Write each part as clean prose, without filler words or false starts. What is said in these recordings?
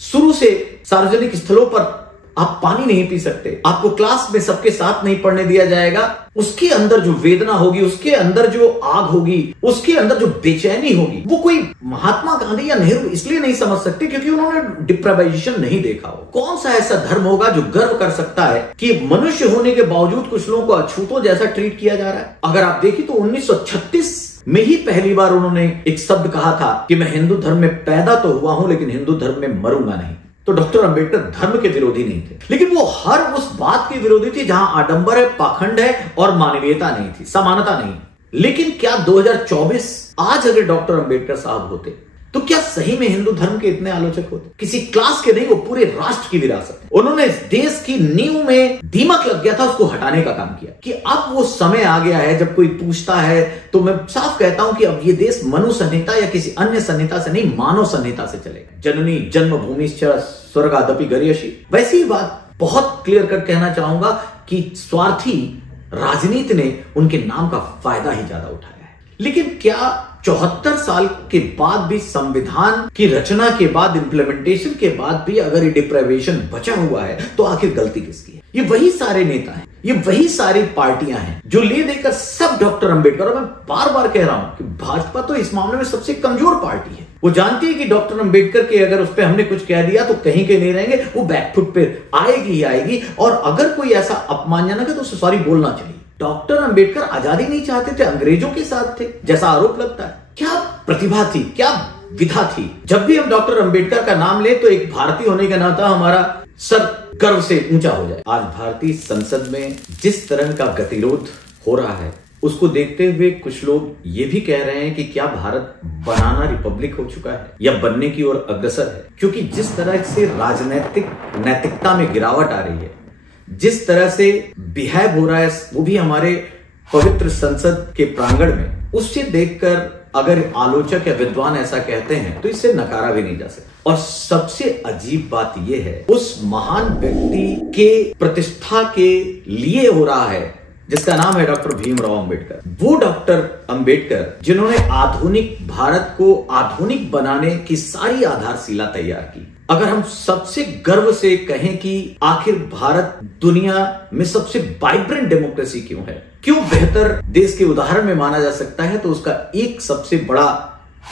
शुरू से सार्वजनिक स्थलों पर आप पानी नहीं पी सकते, आपको क्लास में सबके साथ नहीं पढ़ने दिया जाएगा, उसके अंदर जो वेदना होगी, उसके अंदर जो आग होगी, उसके अंदर जो बेचैनी होगी, वो कोई महात्मा गांधी या नेहरू इसलिए नहीं समझ सकते क्योंकि उन्होंने डिप्राइवेशन नहीं देखा हो। कौन सा ऐसा धर्म होगा जो गर्व कर सकता है कि मनुष्य होने के बावजूद कुछ लोगों को अछूतों जैसा ट्रीट किया जा रहा है। अगर आप देखिए तो 1936 में ही पहली बार उन्होंने एक शब्द कहा था कि मैं हिंदू धर्म में पैदा तो हुआ हूं लेकिन हिंदू धर्म में मरूंगा नहीं। तो डॉक्टर अंबेडकर धर्म के विरोधी नहीं थे, लेकिन वो हर उस बात के विरोधी थे जहां आडंबर है, पाखंड है और मानवीयता नहीं थी, समानता नहीं। लेकिन क्या 2024 आज अगर डॉक्टर अंबेडकर साहब होते तो क्या सही में हिंदू धर्म के इतने आलोचक होते? किसी क्लास के नहीं, वो पूरे राष्ट्र की विरासत है। उन्होंने इस देश की नींव में दीमक लग गया था, उसको हटाने का काम किया कि अब वो समय आ गया है जब कोई पूछता है तो मैं साफ कहता हूं कि अब ये देश मनु संहिता या किसी अन्य संहिता से नहीं, मानव संहिता से चलेगा। जननी जन्मभूमि स्वर्गादपि गरीयसी। वैसी ही बात बहुत क्लियर कर कहना चाहूंगा कि स्वार्थी राजनीति ने उनके नाम का फायदा ही ज्यादा उठाया है। लेकिन क्या 74 साल के बाद भी, संविधान की रचना के बाद, इंप्लीमेंटेशन के बाद भी अगर ये डिप्राइवेशन बचा हुआ है तो आखिर गलती किसकी है? ये वही सारे नेता हैं, ये वही सारी पार्टियां हैं जो ले देकर सब डॉक्टर अंबेडकर, और मैं बार बार कह रहा हूं कि भाजपा तो इस मामले में सबसे कमजोर पार्टी है। वो जानती है कि डॉक्टर अंबेडकर के अगर उस पर हमने कुछ कह दिया तो कहीं के नहीं रहेंगे, वो बैकफुट पे आएगी ही आएगी, और अगर कोई ऐसा अपमानजनक है तो उसे सॉरी बोलना चाहिए। डॉक्टर अंबेडकर आजादी नहीं चाहते थे, अंग्रेजों के साथ थे जैसा आरोप लगता है। क्या प्रतिभा थी, क्या विधा थी। जब भी हम डॉक्टर अंबेडकर का नाम ले तो एक भारतीय होने का नाता हमारा सर गर्व से ऊंचा हो जाए। आज भारतीय संसद में जिस तरह का गतिरोध हो रहा है उसको देखते हुए कुछ लोग ये भी कह रहे हैं कि क्या भारत बनाना रिपब्लिक हो चुका है या बनने की ओर अग्रसर है, क्योंकि जिस तरह से राजनीतिक नैतिकता में गिरावट आ रही है, जिस तरह से बिहेव हो रहा है वो भी हमारे पवित्र संसद के प्रांगण में, उससे देखकर अगर आलोचक या विद्वान ऐसा कहते हैं तो इससे नकारा भी नहीं जा सकता। और सबसे अजीब बात यह है, उस महान व्यक्ति के प्रतिष्ठा के लिए हो रहा है जिसका नाम है डॉक्टर भीमराव अंबेडकर। वो डॉक्टर अंबेडकर जिन्होंने आधुनिक भारत को आधुनिक बनाने की सारी आधारशिला तैयार की। अगर हम सबसे गर्व से कहें कि आखिर भारत दुनिया में सबसे वाइब्रेंट डेमोक्रेसी क्यों है, क्यों बेहतर देश के उदाहरण में माना जा सकता है, तो उसका एक सबसे बड़ा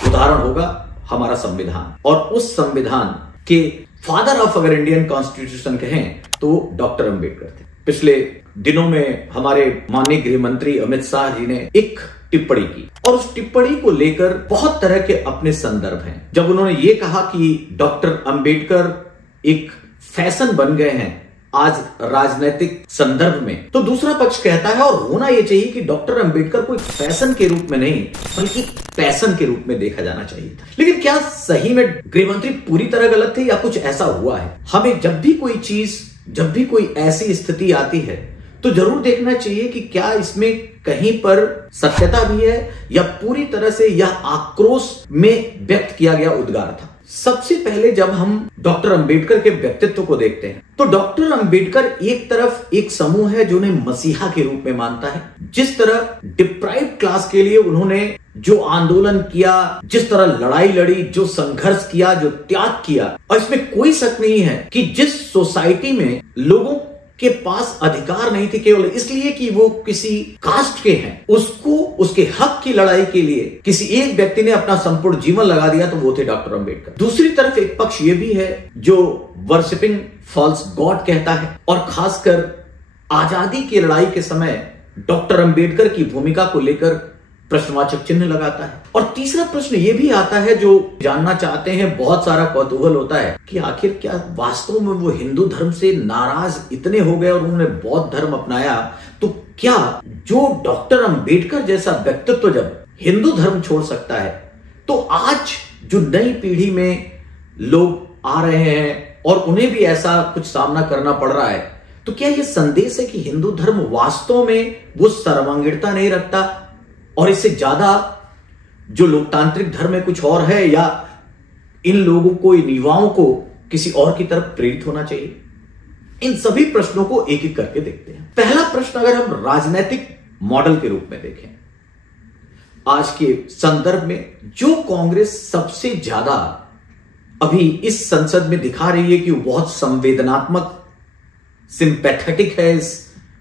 उदाहरण होगा हमारा संविधान। और उस संविधान के फादर ऑफ अगर इंडियन कॉन्स्टिट्यूशन कहें तो डॉक्टर अंबेडकर थे। पिछले दिनों में हमारे माननीय गृह मंत्री अमित शाह जी ने एक टिप्पणी की, और उस टिप्पणी को लेकर बहुत तरह के अपने संदर्भ हैं। जब उन्होंने ये कहा कि डॉक्टर अंबेडकर एक फैशन बन गए हैं आज राजनीतिक संदर्भ में, तो दूसरा पक्ष कहता है और होना यह चाहिए कि डॉक्टर अंबेडकर को एक फैशन के रूप में नहीं बल्कि पैशन के रूप में देखा जाना चाहिए था। लेकिन क्या सही में गृहमंत्री पूरी तरह गलत थे या कुछ ऐसा हुआ है? हमें जब भी कोई चीज, जब भी कोई ऐसी स्थिति आती है तो जरूर देखना चाहिए कि क्या इसमें कहीं पर सत्यता भी है या पूरी तरह से यह आक्रोश में व्यक्त किया गया उद्गार था। सबसे पहले जब हम डॉक्टर अंबेडकर के व्यक्तित्व को देखते हैं तो डॉक्टर अंबेडकर एक तरफ एक समूह है जो उन्हें मसीहा के रूप में मानता है। जिस तरह डिप्राइव्ड क्लास के लिए उन्होंने जो आंदोलन किया, जिस तरह लड़ाई लड़ी, जो संघर्ष किया, जो त्याग किया, और इसमें कोई शक नहीं है कि जिस सोसाइटी में लोगों के पास अधिकार नहीं थे केवल इसलिए कि वो किसी कास्ट के हैं, उसको उसके हक की लड़ाई के लिए किसी एक व्यक्ति ने अपना संपूर्ण जीवन लगा दिया, तो वो थे डॉक्टर अंबेडकर। दूसरी तरफ एक पक्ष ये भी है जो वर्शिपिंग फॉल्स गॉड कहता है और खासकर आजादी की लड़ाई के समय डॉक्टर अंबेडकर की भूमिका को लेकर प्रश्नवाचक चिन्ह लगाता है। और तीसरा प्रश्न यह भी आता है जो जानना चाहते हैं, बहुत सारा कौतूहल होता है कि आखिर क्या वास्तव में वो हिंदू धर्म से नाराज इतने हो गए और उन्होंने बौद्ध धर्म अपनाया, तो क्या जो डॉक्टर अंबेडकर जैसा व्यक्तित्व जब हिंदू धर्म छोड़ सकता है तो आज जो नई पीढ़ी में लोग आ रहे हैं और उन्हें भी ऐसा कुछ सामना करना पड़ रहा है, तो क्या यह संदेश है कि हिंदू धर्म वास्तव में वो सर्वांगीणता नहीं रखता और इससे ज्यादा जो लोकतांत्रिक धर्म है कुछ और है, या इन लोगों को, इन युवाओं को किसी और की तरफ प्रेरित होना चाहिए? इन सभी प्रश्नों को एक एक करके देखते हैं। पहला प्रश्न अगर हम राजनीतिक मॉडल के रूप में देखें, आज के संदर्भ में जो कांग्रेस सबसे ज्यादा अभी इस संसद में दिखा रही है कि वो बहुत संवेदनात्मक, सिंपैथेटिक है इस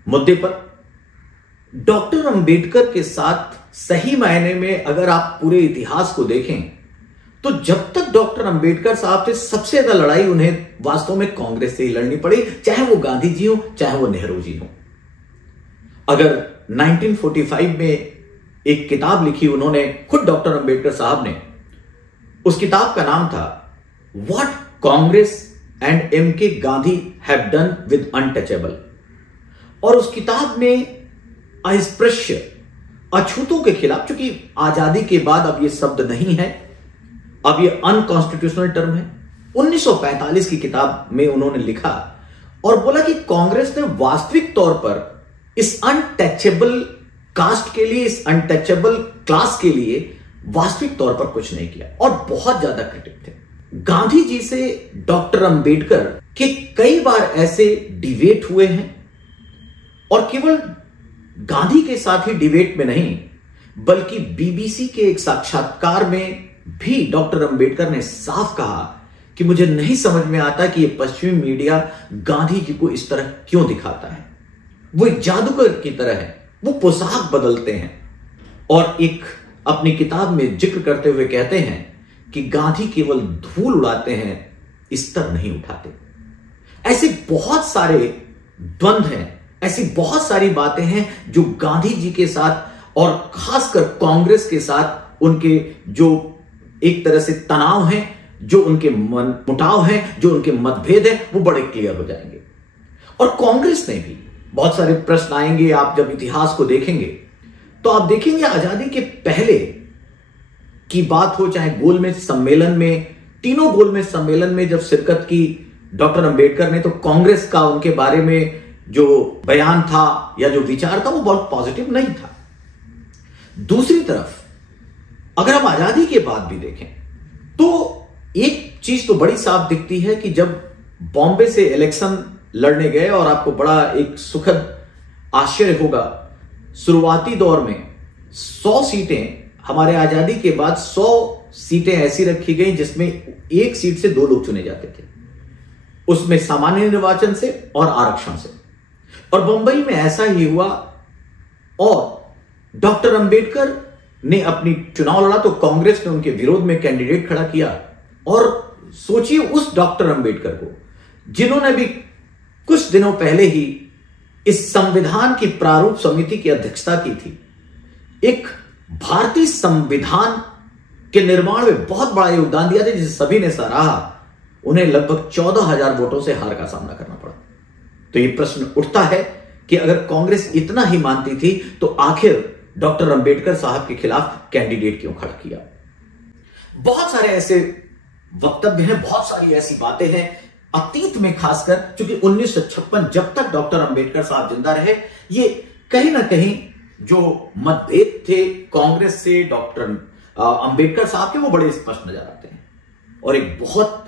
मुद्दे पर। डॉक्टर अंबेडकर के साथ सही मायने में अगर आप पूरे इतिहास को देखें तो जब तक डॉक्टर अंबेडकर साहब से सबसे ज्यादा लड़ाई उन्हें वास्तव में कांग्रेस से ही लड़नी पड़ी, चाहे वो गांधी जी हो चाहे वो नेहरू जी हो। अगर 1945 में एक किताब लिखी उन्होंने, खुद डॉक्टर अंबेडकर साहब ने, उस किताब का नाम था what Congress and MK. Gandhi have done with untouchable. और उस किताब में अस्पृश्य, अछूतों के खिलाफ, चूंकि आजादी के बाद अब यह शब्द नहीं है, अब यह अनकॉन्स्टिट्यूशनल टर्म है, 1945 की किताब में उन्होंने लिखा और बोला कि कांग्रेस ने वास्तविक तौर पर इस अनटचेबल कास्ट के लिए, इस अनटचेबल क्लास के लिए वास्तविक तौर पर कुछ नहीं किया और बहुत ज्यादा क्रिटिक थे। गांधी जी से डॉक्टर अंबेडकर के कई बार ऐसे डिबेट हुए हैं और केवल गांधी के साथ ही डिबेट में नहीं बल्कि बीबीसी के एक साक्षात्कार में भी डॉक्टर अंबेडकर ने साफ कहा कि मुझे नहीं समझ में आता कि यह पश्चिमी मीडिया गांधी जी को इस तरह क्यों दिखाता है। वो एक जादूगर की तरह है, वो पोशाक बदलते हैं और एक अपनी किताब में जिक्र करते हुए कहते हैं कि गांधी केवल धूल उड़ाते हैं, स्तर नहीं उठाते। ऐसे बहुत सारे द्वंद्व हैं, ऐसी बहुत सारी बातें हैं जो गांधी जी के साथ और खासकर कांग्रेस के साथ उनके जो एक तरह से तनाव हैं, जो उनके मन मुटाव हैं, जो उनके मतभेद हैं, वो बड़े क्लियर हो जाएंगे। और कांग्रेस ने भी बहुत सारे प्रश्न आएंगे। आप जब इतिहास को देखेंगे तो आप देखेंगे आजादी के पहले की बात हो, चाहे गोलमेज सम्मेलन में, तीनों गोलमेज सम्मेलन में जब शिरकत की डॉक्टर अंबेडकर ने, तो कांग्रेस का उनके बारे में जो बयान था या जो विचार था वो बहुत पॉजिटिव नहीं था। दूसरी तरफ अगर हम आजादी के बाद भी देखें तो एक चीज तो बड़ी साफ दिखती है कि जब बॉम्बे से इलेक्शन लड़ने गए, और आपको बड़ा एक सुखद आश्चर्य होगा, शुरुआती दौर में 100 सीटें, हमारे आजादी के बाद 100 सीटें ऐसी रखी गई जिसमें एक सीट से 2 लोग चुने जाते थे, उसमें सामान्य निर्वाचन से और आरक्षण से। और बंबई में ऐसा ही हुआ और डॉक्टर अंबेडकर ने अपनी चुनाव लड़ा तो कांग्रेस ने उनके विरोध में कैंडिडेट खड़ा किया। और सोचिए उस डॉक्टर अंबेडकर को जिन्होंने भी कुछ दिनों पहले ही इस संविधान की प्रारूप समिति की अध्यक्षता की थी, एक भारतीय संविधान के निर्माण में बहुत बड़ा योगदान दिया था जिसे सभी ने सराहा, उन्हें लगभग 14,000 वोटों से हार का सामना करना पड़ा। तो यह प्रश्न उठता है कि अगर कांग्रेस इतना ही मानती थी तो आखिर डॉक्टर अंबेडकर साहब के खिलाफ कैंडिडेट क्यों खड़ा किया। बहुत सारे ऐसे वक्तव्य हैं, बहुत सारी ऐसी बातें हैं अतीत में, खासकर क्योंकि 1956 जब तक डॉक्टर अंबेडकर साहब जिंदा रहे, ये कहीं ना कहीं जो मतभेद थे कांग्रेस से डॉक्टर अंबेडकर साहब के, वो बड़े स्पष्ट नजर आते हैं। और एक बहुत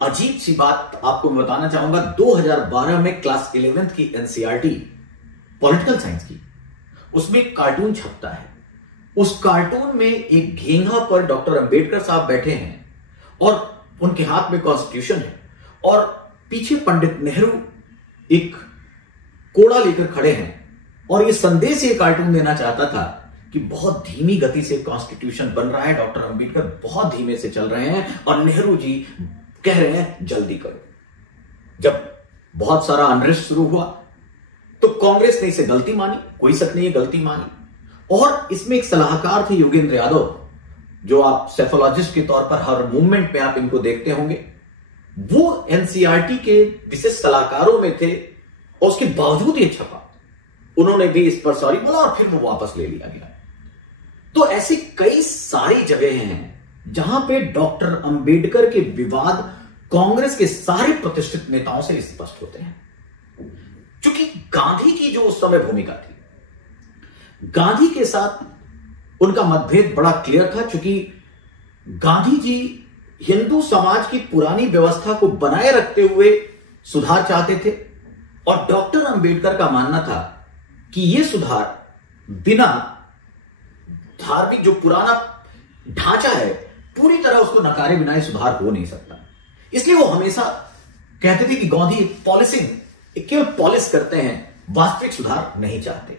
अजीब सी बात आपको मैं बताना चाहूंगा, 2012 में क्लास 11th की एनसीईआरटी पॉलिटिकल साइंस की, उसमें एक कार्टून छपता है। उस कार्टून में एक घेंगा पर डॉक्टर अंबेडकर साहब बैठे हैं और उनके हाथ में कॉन्स्टिट्यूशन है और पीछे पंडित नेहरू एक कोड़ा लेकर खड़े हैं। और ये संदेश ये कार्टून देना चाहता था कि बहुत धीमी गति से कॉन्स्टिट्यूशन बन रहा है, डॉक्टर अंबेडकर बहुत धीमे से चल रहे हैं और नेहरू जी कह रहे हैं जल्दी करो। जब बहुत सारा अनरेस्ट शुरू हुआ तो कांग्रेस ने इसे गलती मानी, कोई शक नहीं है गलती मानी। और इसमें एक सलाहकार थे योगेंद्र यादव, जो आप सेफोलॉजिस्ट के तौर पर हर मूवमेंट में आप इनको देखते होंगे, वो एनसीईआरटी के विशेष सलाहकारों में थे और उसके बावजूद ये छपा। उन्होंने भी इस पर सॉरी बोला और फिर वो वापस ले लिया गया। तो ऐसी कई सारी जगह हैं जहां पे डॉक्टर अंबेडकर के विवाद कांग्रेस के सारे प्रतिष्ठित नेताओं से स्पष्ट होते हैं। क्योंकि गांधी की जो उस समय भूमिका थी, गांधी के साथ उनका मतभेद बड़ा क्लियर था। क्योंकि गांधी जी हिंदू समाज की पुरानी व्यवस्था को बनाए रखते हुए सुधार चाहते थे और डॉक्टर अंबेडकर का मानना था कि यह सुधार बिना धार्मिक जो पुराना ढांचा है पूरी तरह उसको नकारे बिना सुधार हो नहीं सकता। इसलिए वो हमेशा कहते थे कि गांधी पॉलिसिंग केवल पॉलिश करते हैं, वास्तविक सुधार नहीं चाहते।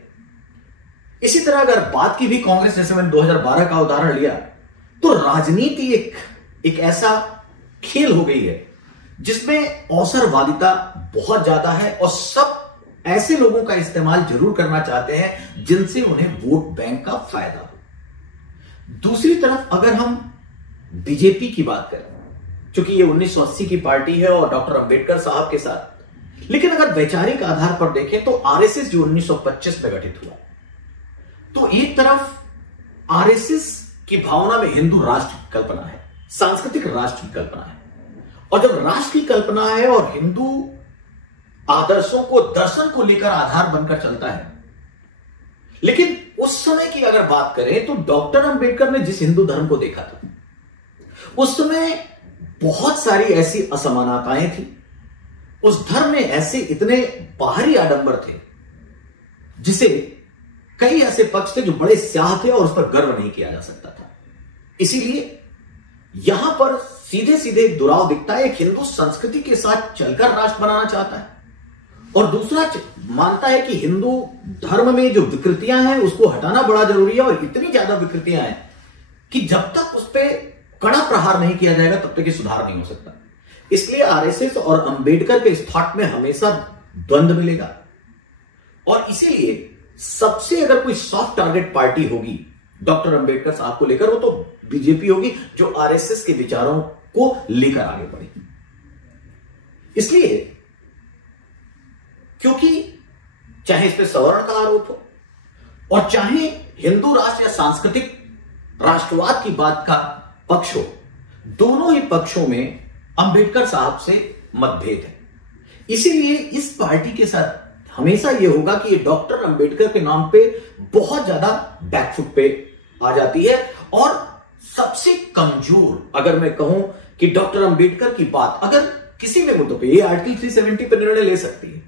इसी तरह अगर बात की भी कांग्रेस, जैसे मैंने 2012 का उदाहरण लिया, तो राजनीति एक ऐसा खेल हो गई है जिसमें अवसरवादिता बहुत ज्यादा है और सब ऐसे लोगों का इस्तेमाल जरूर करना चाहते हैं जिनसे उन्हें वोट बैंक का फायदा हो। दूसरी तरफ अगर हम बीजेपी की बात करें, क्योंकि ये 1980 की पार्टी है और डॉक्टर अंबेडकर साहब के साथ, लेकिन अगर वैचारिक आधार पर देखें तो आरएसएस जो 1925 में गठित हुआ, तो एक तरफ आरएसएस की भावना में हिंदू राष्ट्र की कल्पना है, सांस्कृतिक राष्ट्र की कल्पना है, और जब राष्ट्र की कल्पना है और हिंदू आदर्शों को, दर्शन को लेकर आधार बनकर चलता है, लेकिन उस समय की अगर बात करें तो डॉक्टर अंबेडकर ने जिस हिंदू धर्म को देखा था, उस समय बहुत सारी ऐसी असमानताएं थी, उस धर्म में ऐसे इतने बाहरी आडंबर थे जिसे कई ऐसे पक्ष थे जो बड़े स्याह थे और उस पर गर्व नहीं किया जा सकता था। इसीलिए यहां पर सीधे सीधे दुराव दिखता है। एक हिंदू संस्कृति के साथ चलकर राष्ट्र बनाना चाहता है और दूसरा मानता है कि हिंदू धर्म में जो विकृतियां हैं उसको हटाना बड़ा जरूरी है, और इतनी ज्यादा विकृतियां हैं कि जब तक उस पर कड़ा प्रहार नहीं किया जाएगा तब तक ये सुधार नहीं हो सकता। इसलिए आरएसएस और अंबेडकर के इस थॉट में हमेशा द्वंद्व मिलेगा, और इसीलिए सबसे अगर कोई सॉफ्ट टारगेट पार्टी होगी डॉक्टर अंबेडकर साहब को लेकर, वो तो बीजेपी होगी, जो आरएसएस के विचारों को लेकर आगे बढ़ेगी। इसलिए क्योंकि चाहे इस पे सवर्ण का आरोप हो और चाहे हिंदू राष्ट्र या सांस्कृतिक राष्ट्रवाद की बात का पक्ष हो, दोनों ही पक्षों में अंबेडकर साहब से मतभेद है। इसीलिए इस पार्टी के साथ हमेशा यह होगा कि ये डॉक्टर अंबेडकर के नाम पे बहुत ज्यादा बैकफुट पे आ जाती है, और सबसे कमजोर अगर मैं कहूं कि डॉक्टर अंबेडकर की बात अगर किसी भी मुद्दों पे, ये आर्टिकल 370 पे निर्णय ले सकती है,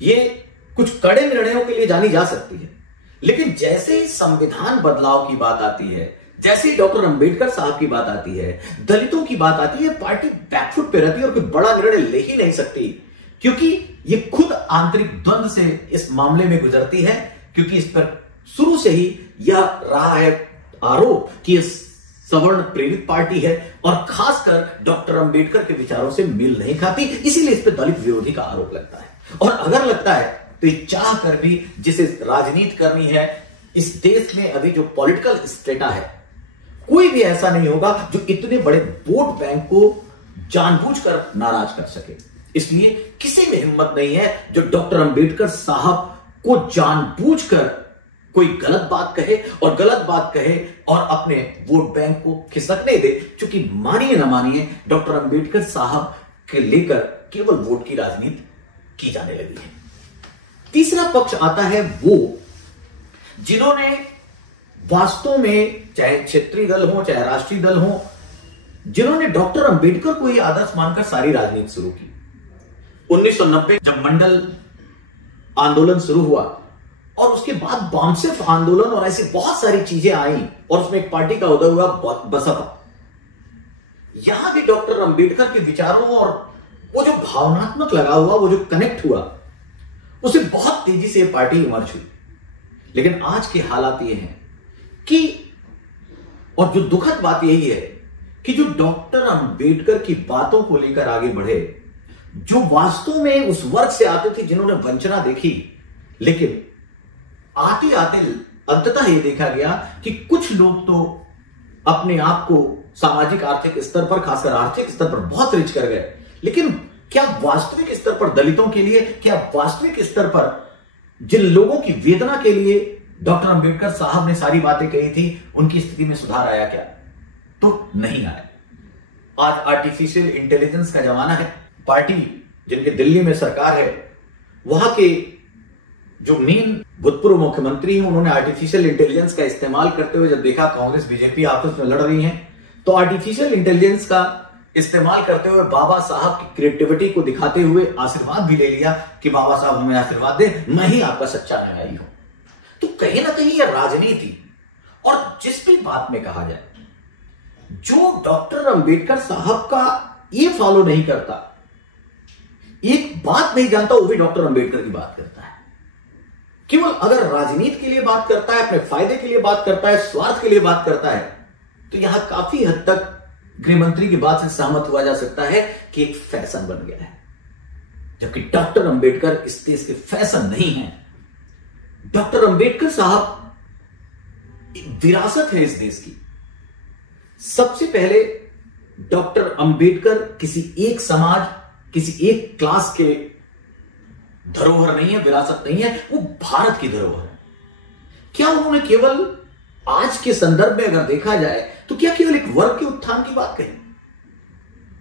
ये कुछ कड़े निर्णयों के लिए जानी जा सकती है, लेकिन जैसे ही संविधान बदलाव की बात आती है, जैसे ही डॉक्टर अंबेडकर साहब की बात आती है, दलितों की बात आती है, पार्टी बैकफुट पे रहती है और कोई बड़ा निर्णय ले ही नहीं सकती, क्योंकि ये खुद आंतरिक द्वंद्व से इस मामले में गुजरती है। क्योंकि इस पर शुरू से ही यह रहा है आरोप कि ये सवर्ण प्रेरित पार्टी है और खासकर डॉक्टर अंबेडकर के विचारों से मेल नहीं खाती, इसीलिए इस पर दलित विरोधी का आरोप लगता है। और अगर लगता है तो चाह कर भी जिसे राजनीति करनी है, इस देश में अभी जो पॉलिटिकल स्टेटा है, कोई भी ऐसा नहीं होगा जो इतने बड़े वोट बैंक को जानबूझकर नाराज कर सके। इसलिए किसी में हिम्मत नहीं है जो डॉक्टर अंबेडकर साहब को जानबूझकर कोई गलत बात कहे और गलत बात कहे और अपने वोट बैंक को खिसकने दे, क्योंकि मानिए ना मानिए डॉक्टर अंबेडकर साहब के लेकर केवल वोट की राजनीति की जाने लगी है। तीसरा पक्ष आता है वो जिन्होंने वास्तव में, चाहे क्षेत्रीय दल हो चाहे राष्ट्रीय दल हो, जिन्होंने डॉक्टर अंबेडकर को ही आदर्श मानकर सारी राजनीति शुरू की। 1990 जब मंडल आंदोलन शुरू हुआ और उसके बाद बामसेफ आंदोलन और ऐसी बहुत सारी चीजें आई और उसमें एक पार्टी का उदय हुआ बसपा। यहां भी डॉक्टर अंबेडकर के विचारों और वो जो भावनात्मक लगा हुआ, वो जो कनेक्ट हुआ, उसे बहुत तेजी से पार्टी इमर्ज हुई। लेकिन आज के हालात ये हैं कि, और जो दुखद बात यही है कि जो डॉक्टर अंबेडकर की बातों को लेकर आगे बढ़े, जो वास्तव में उस वर्ग से आते थे जिन्होंने वंचना देखी, लेकिन आते आते अंततः यह देखा गया कि कुछ लोग तो अपने आप को सामाजिक आर्थिक स्तर पर, खासकर आर्थिक स्तर पर बहुत रिच कर गए, लेकिन क्या वास्तविक स्तर पर दलितों के लिए, क्या वास्तविक स्तर पर जिन लोगों की वेदना के लिए डॉक्टर अंबेडकर साहब ने सारी बातें कही थी, उनकी स्थिति में सुधार आया क्या? तो नहीं आया। आज आर्टिफिशियल इंटेलिजेंस का जमाना है। पार्टी जिनके दिल्ली में सरकार है, वहां के जो मेन भूतपूर्व मुख्यमंत्री हैं, उन्होंने आर्टिफिशियल इंटेलिजेंस का इस्तेमाल करते हुए जब देखा कांग्रेस बीजेपी आपस में लड़ रही हैं, तो आर्टिफिशियल इंटेलिजेंस का इस्तेमाल करते हुए बाबा साहब की क्रिएटिविटी को दिखाते हुए आशीर्वाद भी ले लिया कि बाबा साहब हमें आशीर्वाद दे, मैं ही आपका सच्चा न्यायी हूं। तो कहीं ना कहीं यह राजनीति, और जिस भी बात में कहा जाए जो डॉक्टर अंबेडकर साहब का ये फॉलो नहीं करता, एक बात नहीं जानता, वो भी डॉक्टर अंबेडकर की बात करता है। केवल अगर राजनीति के लिए बात करता है, अपने फायदे के लिए बात करता है, स्वार्थ के लिए बात करता है, तो यहां काफी हद तक गृह मंत्री की बात से सहमत हुआ जा सकता है कि एक फैशन बन गया है, जबकि डॉक्टर अंबेडकर इस देश के फैशन नहीं है। डॉक्टर अंबेडकर साहब विरासत है इस देश की। सबसे पहले डॉक्टर अंबेडकर किसी एक समाज, किसी एक क्लास के धरोहर नहीं है, विरासत नहीं है, वो भारत की धरोहर है। क्या उन्होंने केवल आज के संदर्भ में अगर देखा जाए तो क्या केवल एक वर्ग के उत्थान की बात कही?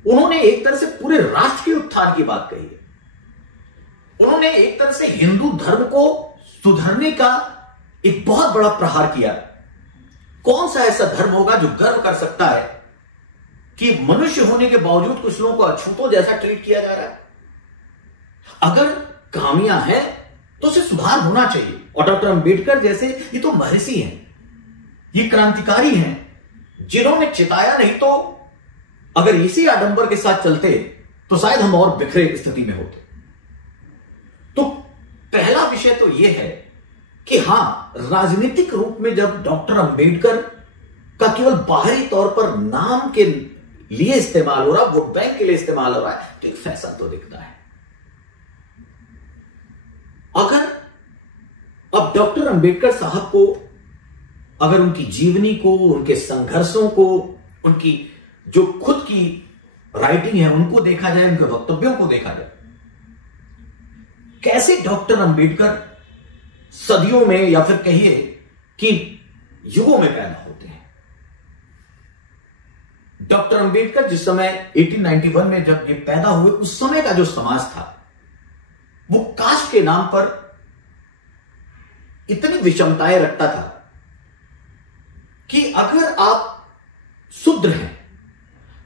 उन्होंने एक तरह से पूरे राष्ट्र के उत्थान की बात कही है। उन्होंने एक तरह से हिंदू धर्म को सुधारने का एक बहुत बड़ा प्रहार किया। कौन सा ऐसा धर्म होगा जो गर्व कर सकता है कि मनुष्य होने के बावजूद कुछ लोगों को अछूतों जैसा ट्रीट किया जा रहा है? अगर खामियां हैं तो उसे सुधार होना चाहिए। और डॉक्टर अंबेडकर जैसे ये तो महर्षि हैं, ये क्रांतिकारी हैं, जिन्होंने चिताया नहीं तो अगर इसी आडंबर के साथ चलते तो शायद हम और बिखरे स्थिति में होते। तो पहला विषय तो यह है कि हां, राजनीतिक रूप में जब डॉक्टर अंबेडकर का केवल बाहरी तौर पर नाम के लिए इस्तेमाल हो रहा, वोट बैंक के लिए इस्तेमाल हो रहा है, तो एक फैशन तो दिखता है। अगर अब डॉक्टर अंबेडकर साहब को, अगर उनकी जीवनी को, उनके संघर्षों को, उनकी जो खुद की राइटिंग है उनको देखा जाए, उनके वक्तव्यों को देखा जाए, कैसे डॉक्टर अंबेडकर सदियों में या फिर कहिए कि युगों में पैदा होते हैं। डॉक्टर अंबेडकर जिस समय 1891 में जब ये पैदा हुए, उस समय का जो समाज था वो कास्ट के नाम पर इतनी विषमताएं रखता था कि अगर आप शूद्र हैं,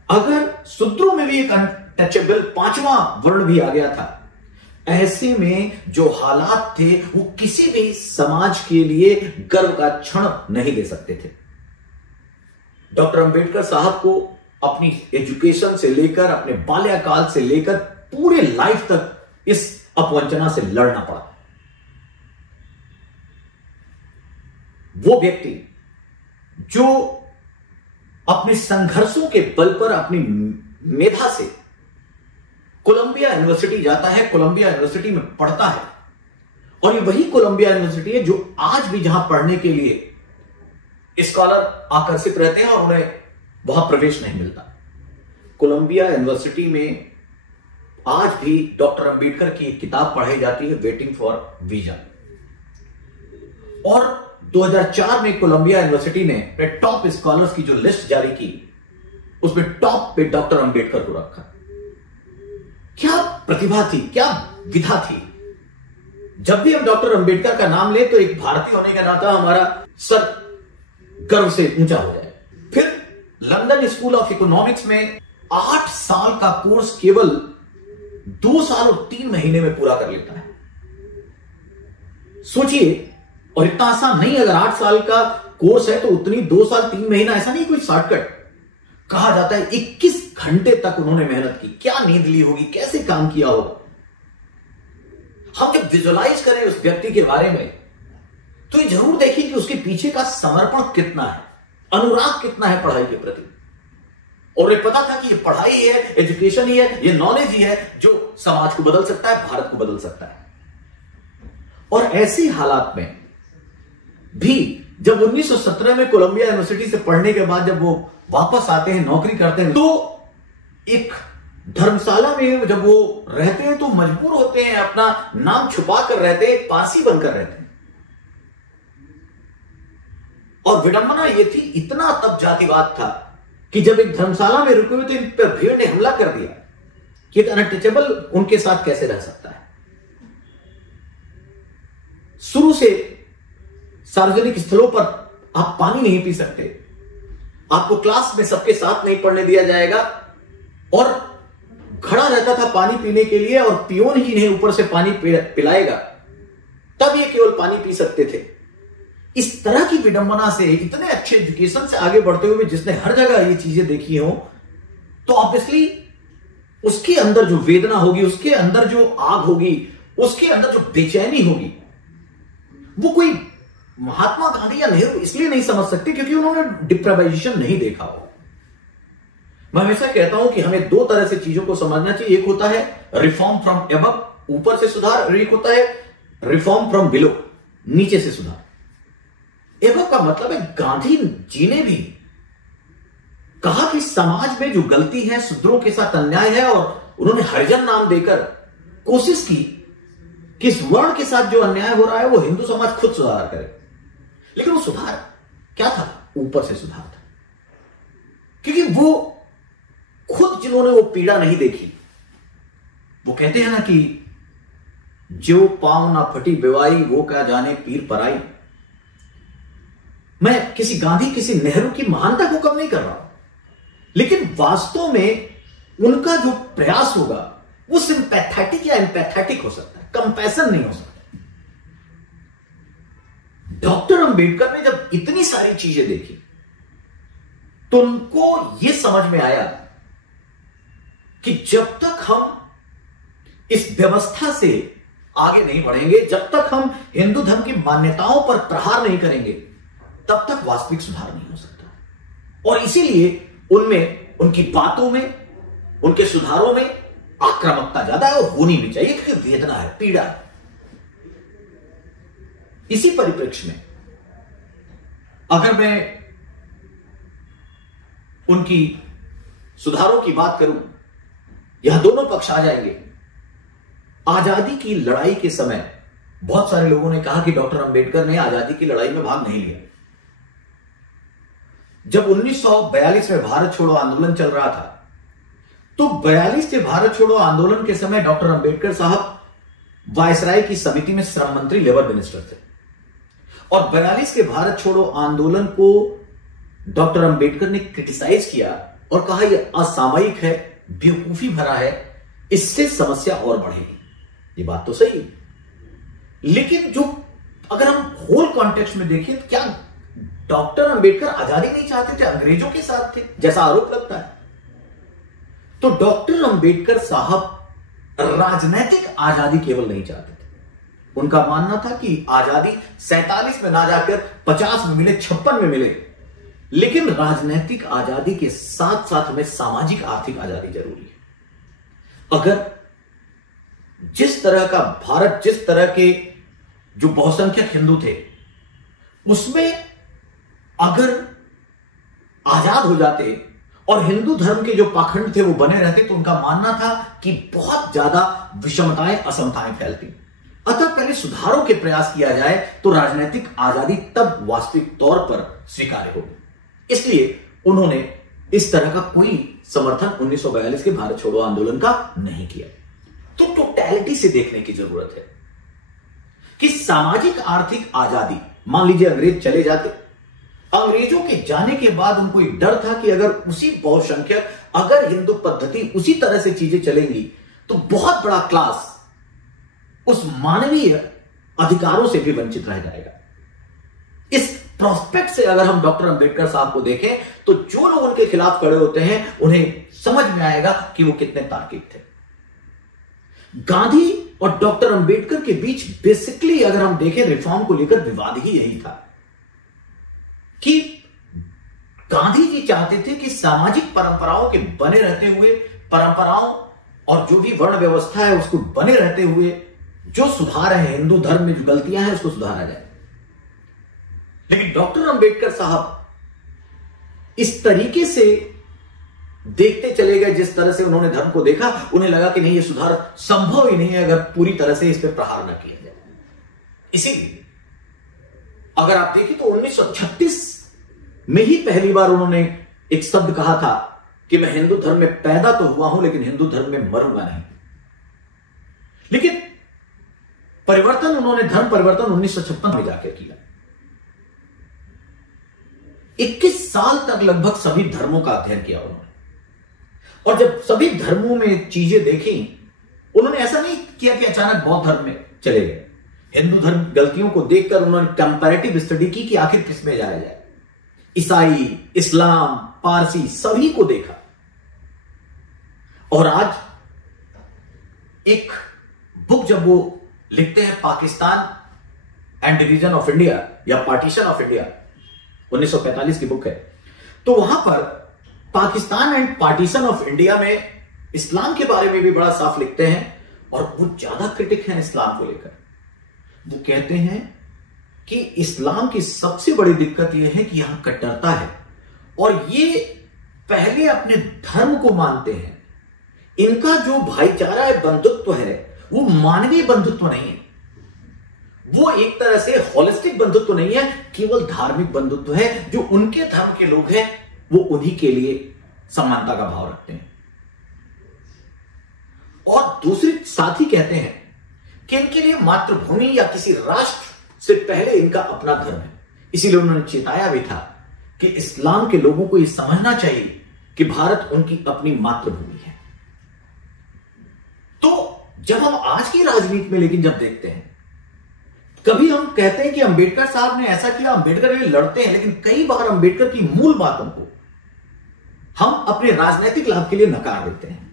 अगर शूद्रों में भी एक अनटचेबल पांचवा वर्ण भी आ गया था, ऐसे में जो हालात थे वो किसी भी समाज के लिए गर्व का क्षण नहीं दे सकते थे। डॉक्टर अंबेडकर साहब को अपनी एजुकेशन से लेकर, अपने बाल्यकाल से लेकर पूरे लाइफ तक इस अपवंचना से लड़ना पड़ा। वो व्यक्ति जो अपने संघर्षों के बल पर, अपनी मेधा से कोलंबिया यूनिवर्सिटी जाता है, कोलंबिया यूनिवर्सिटी में पढ़ता है, और ये वही कोलंबिया यूनिवर्सिटी है जो आज भी जहां पढ़ने के लिए स्कॉलर आकर्षित रहते हैं और उन्हें वहां प्रवेश नहीं मिलता। कोलंबिया यूनिवर्सिटी में आज भी डॉक्टर अंबेडकर की एक किताब पढ़ाई जाती है, वेटिंग फॉर वीजा। और 2004 में कोलंबिया यूनिवर्सिटी ने टॉप स्कॉलर्स की जो लिस्ट जारी की, उसमें टॉप पे डॉक्टर अंबेडकर को रखा। क्या प्रतिभा थी, क्या विधा थी। जब भी हम डॉक्टर अंबेडकर का नाम ले तो एक भारतीय होने का नाता हमारा सर गर्व से ऊंचा हो जाए। फिर लंदन स्कूल ऑफ इकोनॉमिक्स में 8 साल का कोर्स केवल 2 साल और 3 महीने में पूरा कर लेता है। सोचिए, और इतना आसान नहीं। अगर 8 साल का कोर्स है तो उतनी 2 साल 3 महीना, ऐसा नहीं कोई शॉर्टकट। कहा जाता है 21 घंटे तक उन्होंने मेहनत की। क्या नींद ली होगी, कैसे काम किया होगा। हम जब विजुअलाइज करें उस व्यक्ति के बारे में तो ये जरूर देखिए कि उसके पीछे का समर्पण कितना है, अनुराग कितना है पढ़ाई के प्रति। और ये पता था कि ये पढ़ाई है, एजुकेशन ही है, ये नॉलेज ही है जो समाज को बदल सकता है, भारत को बदल सकता है। और ऐसे हालात में भी जब 1917 में कोलंबिया यूनिवर्सिटी से पढ़ने के बाद जब वो वापस आते हैं, नौकरी करते हैं, तो एक धर्मशाला में जब वो रहते हैं तो मजबूर होते हैं अपना नाम छुपा कर रहते हैं, पारसी बनकर रहते हैं। और विडंबना ये थी, इतना तब जातिवाद था कि जब एक धर्मशाला में रुके हुए तो इन पर भीड़ ने हमला कर दिया कि एक अनटचेबल उनके साथ कैसे रह सकता है। शुरू से सार्वजनिक स्थलों पर आप पानी नहीं पी सकते, आपको क्लास में सबके साथ नहीं पढ़ने दिया जाएगा, और खड़ा रहता था पानी पीने के लिए और पियोन ही नहीं ऊपर से पानी पिलाएगा, तब ये केवल पानी पी सकते थे। इस तरह की विडंबना से, इतने अच्छे एजुकेशन से आगे बढ़ते हुए जिसने हर जगह ये चीजें देखी हो, तो ऑब्वियसली उसके अंदर जो वेदना होगी, उसके अंदर जो आग होगी, उसके अंदर जो बेचैनी होगी, वो कोई महात्मा गांधी या नेहरू इसलिए नहीं समझ सकते क्योंकि उन्होंने डिप्राइवेशन नहीं देखा हो। मैं हमेशा कहता हूं कि हमें दो तरह से चीजों को समझना चाहिए। एक होता है रिफॉर्म फ्रॉम अबव, ऊपर से सुधार, और एक होता है रिफॉर्म फ्रॉम बिलो, नीचे से सुधार। अबव का मतलब है गांधी जी ने भी कहा कि समाज में जो गलती है, शूद्रों के साथ अन्याय है, और उन्होंने हरिजन नाम देकर कोशिश की कि इस वर्ण के साथ जो अन्याय हो रहा है वो हिंदू समाज खुद सुधार करे। लेकिन वो सुधार क्या था? ऊपर से सुधार था, क्योंकि वो खुद जिन्होंने वो पीड़ा नहीं देखी, वो कहते हैं ना कि जो पांव ना फटी बिवाई वो क्या जाने पीर पराई। मैं किसी गांधी, किसी नेहरू की महानता को कम नहीं कर रहा हूं, लेकिन वास्तव में उनका जो प्रयास होगा वो सिंपैथेटिक या एम्पैथेटिक हो सकता है, कंपैशन नहीं हो सकता। डॉक्टर अंबेडकर ने जब इतनी सारी चीजें देखी तो उनको यह समझ में आया कि जब तक हम इस व्यवस्था से आगे नहीं बढ़ेंगे, जब तक हम हिंदू धर्म की मान्यताओं पर प्रहार नहीं करेंगे, तब तक वास्तविक सुधार नहीं हो सकता। और इसीलिए उनमें, उनकी बातों में, उनके सुधारों में आक्रामकता ज्यादा है और होनी भी चाहिए, क्योंकि वेदना है, पीड़ा है। इसी परिप्रेक्ष्य में अगर मैं उनकी सुधारों की बात करूं, यहां दोनों पक्ष आ जाएंगे। आजादी की लड़ाई के समय बहुत सारे लोगों ने कहा कि डॉक्टर अंबेडकर ने आजादी की लड़ाई में भाग नहीं लिया। जब 1942 में भारत छोड़ो आंदोलन चल रहा था, तो 42 के भारत छोड़ो आंदोलन के समय डॉक्टर अंबेडकर साहब वायसराय की समिति में श्रम मंत्री, लेबर मिनिस्टर थे। और 42 के भारत छोड़ो आंदोलन को डॉक्टर अंबेडकर ने क्रिटिसाइज किया और कहा यह असामयिक है, बेवकूफी भरा है, इससे समस्या और बढ़ेगी। ये बात तो सही, लेकिन जो अगर हम होल कॉन्टेक्स्ट में देखें तो क्या डॉक्टर अंबेडकर आजादी नहीं चाहते थे, अंग्रेजों के साथ थे, जैसा आरोप लगता है? तो डॉक्टर अंबेडकर साहब राजनीतिक आजादी केवल नहीं चाहते थे। उनका मानना था कि आजादी 47 में ना जाकर 50 में मिले, 56 में मिले, लेकिन राजनीतिक आजादी के साथ साथ हमें सामाजिक आर्थिक आजादी जरूरी है। अगर जिस तरह का भारत, जिस तरह के जो बहुसंख्यक हिंदू थे, उसमें अगर आजाद हो जाते और हिंदू धर्म के जो पाखंड थे वो बने रहते, तो उनका मानना था कि बहुत ज्यादा विषमताएं, असमताएं फैलती। अतः पहले सुधारों के प्रयास किया जाए तो राजनीतिक आजादी तब वास्तविक तौर पर स्वीकार्य होगी। इसलिए उन्होंने इस तरह का कोई समर्थन 1942 के भारत छोड़ो आंदोलन का नहीं किया। तो टोटैलिटी से देखने की जरूरत है कि सामाजिक आर्थिक आजादी, मान लीजिए अंग्रेज चले जाते, अंग्रेजों के जाने के बाद उनको एक डर था कि अगर उसी बहुसंख्यक, अगर हिंदू पद्धति उसी तरह से चीजें चलेंगी तो बहुत बड़ा क्लास उस मानवीय अधिकारों से भी वंचित रह जाएगा। इस प्रोस्पेक्ट से अगर हम डॉक्टर अंबेडकर साहब को देखें तो जो लोग उनके खिलाफ खड़े होते हैं उन्हें समझ में आएगा कि वो कितने तार्किक थे। गांधी और डॉक्टर अंबेडकर के बीच बेसिकली अगर हम देखें रिफॉर्म को लेकर विवाद ही यही था कि गांधी जी चाहते थे कि सामाजिक परंपराओं के बने रहते हुए, परंपराओं और जो भी वर्ण व्यवस्था है उसको बने रहते हुए जो सुधार है, हिंदू धर्म में जो गलतियां हैं उसको सुधारा जाए। लेकिन डॉक्टर अंबेडकर साहब इस तरीके से देखते चले गए, जिस तरह से उन्होंने धर्म को देखा, उन्हें लगा कि नहीं, ये सुधार संभव ही नहीं है अगर पूरी तरह से इस पर प्रहार न किया जाए। इसीलिए अगर आप देखें तो 1936 में ही पहली बार उन्होंने एक शब्द कहा था कि मैं हिंदू धर्म में पैदा तो हुआ हूं लेकिन हिंदू धर्म में मरूंगा नहीं। लेकिन परिवर्तन उन्होंने, धर्म परिवर्तन 1956 में जाकर किया। 21 साल तक लगभग सभी धर्मों का अध्ययन किया उन्होंने, और जब सभी धर्मों में चीजें देखी, उन्होंने ऐसा नहीं किया कि अचानक बौद्ध धर्म में चले गए। हिंदू धर्म गलतियों को देखकर उन्होंने कंपैरेटिव स्टडी की कि आखिर किसमें जाया जाए। ईसाई, इस्लाम, पारसी सभी को देखा। और आज एक बुक जब वो लिखते हैं, Pakistan and division of India या पार्टीशन ऑफ इंडिया, 1945 की बुक है, तो वहां पर Pakistan and partition of India में इस्लाम के बारे में भी बड़ा साफ लिखते हैं और वो ज्यादा क्रिटिक हैं इस्लाम को लेकर। वो कहते हैं कि इस्लाम की सबसे बड़ी दिक्कत यह है कि यहां कट्टरता है और ये पहले अपने धर्म को मानते हैं। इनका जो भाईचारा है, बंधुत्व है, वो मानवीय बंधुत्व नहीं है, वो एक तरह से होलिस्टिक बंधुत्व नहीं है, केवल धार्मिक बंधुत्व है। जो उनके धर्म के लोग हैं वो उन्हीं के लिए समानता का भाव रखते हैं। और दूसरी साथ ही कहते हैं कि इनके लिए मातृभूमि या किसी राष्ट्र से पहले इनका अपना धर्म है। इसीलिए उन्होंने चेताया भी था कि इस्लाम के लोगों को यह समझना चाहिए कि भारत उनकी अपनी मातृभूमि है। तो जब हम आज की राजनीति में लेकिन जब देखते हैं, कभी हम कहते हैं कि अंबेडकर साहब ने ऐसा किया, अंबेडकर ये लड़ते हैं, लेकिन कई बार अंबेडकर की मूल बातों को हम अपने राजनीतिक लाभ के लिए नकार देते हैं।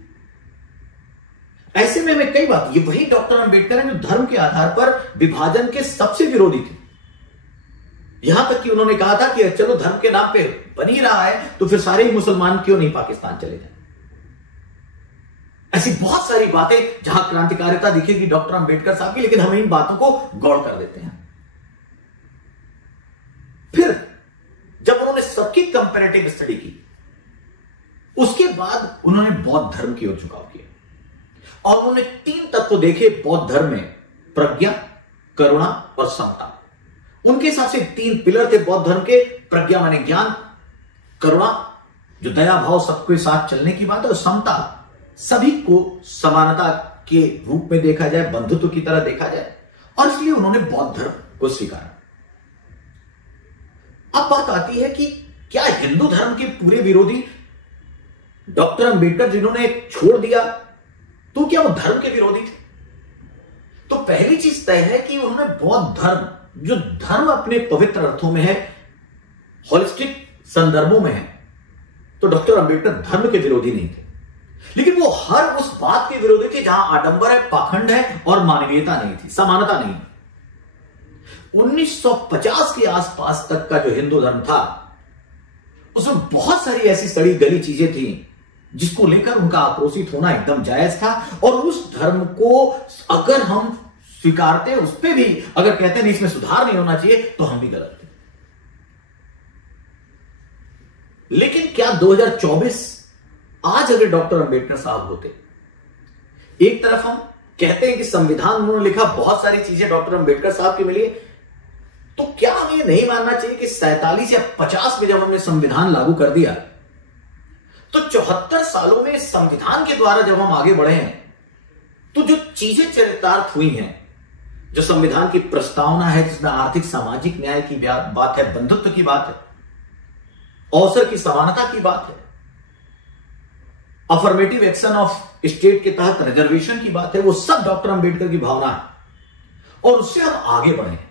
ऐसे में हमें कई बात, ये वही डॉक्टर अंबेडकर हैं जो धर्म के आधार पर विभाजन के सबसे विरोधी थे। यहां तक कि उन्होंने कहा था कि चलो धर्म के नाम पे बन ही रहा है तो फिर सारे ही मुसलमान क्यों नहीं पाकिस्तान चले जाए। ऐसी बहुत सारी बातें जहां क्रांतिकारिता दिखेगी डॉक्टर अंबेडकर साहब की, लेकिन हम इन बातों को गौड़ कर देते हैं। फिर जब उन्होंने सबकी कंपैरेटिव स्टडी की, उसके बाद उन्होंने बौद्ध धर्म की ओर झुकाव किया और उन्होंने 3 तत्व देखे बौद्ध धर्म में, प्रज्ञा, करुणा और समता। उनके हिसाब से 3 पिलर थे बौद्ध धर्म के। प्रज्ञा माने ज्ञान, करुणा जो दया भाव सबके साथ चलने की बात है, और समता सभी को समानता के रूप में देखा जाए, बंधुत्व की तरह देखा जाए, और इसलिए उन्होंने बौद्ध धर्म को स्वीकारा। अब बात आती है कि क्या हिंदू धर्म के पूरे विरोधी डॉक्टर अंबेडकर जिन्होंने छोड़ दिया, तो क्या वो धर्म के विरोधी थे? तो पहली चीज तय है कि उन्होंने बौद्ध धर्म, जो धर्म अपने पवित्र अर्थों में है, होलिस्टिक संदर्भों में है, तो डॉक्टर अंबेडकर धर्म के विरोधी नहीं थे, लेकिन वो हर उस बात के विरोधी थे जहां आडंबर है, पाखंड है और मानवीयता नहीं थी, समानता नहीं। 1950 के आसपास तक का जो हिंदू धर्म था, उसमें बहुत सारी ऐसी सड़ी गली चीजें थी जिसको लेकर उनका आक्रोशित होना एकदम जायज था। और उस धर्म को अगर हम स्वीकारते, उस पर भी अगर कहते नहीं इसमें सुधार नहीं होना चाहिए, तो हम भी गलत थे। लेकिन क्या 2024 आज अगर डॉक्टर अंबेडकर साहब होते, एक तरफ हम कहते हैं कि संविधान उन्होंने लिखा, बहुत सारी चीजें डॉक्टर अंबेडकर साहब की मिली, तो क्या हमें यह नहीं मानना चाहिए कि 47 या 50 में जब हमने संविधान लागू कर दिया, तो 74 सालों में संविधान के द्वारा जब हम आगे बढ़े हैं, तो जो चीजें चरितार्थ हुई हैं, जो संविधान की प्रस्तावना है जिसमें आर्थिक सामाजिक न्याय की बात है, बंधुत्व की बात है, अवसर की समानता की बात है, अफर्मेटिव एक्शन ऑफ स्टेट के तहत रिजर्वेशन की बात है, वो सब डॉक्टर अंबेडकर की भावना है और उससे हम आगे बढ़े हैं।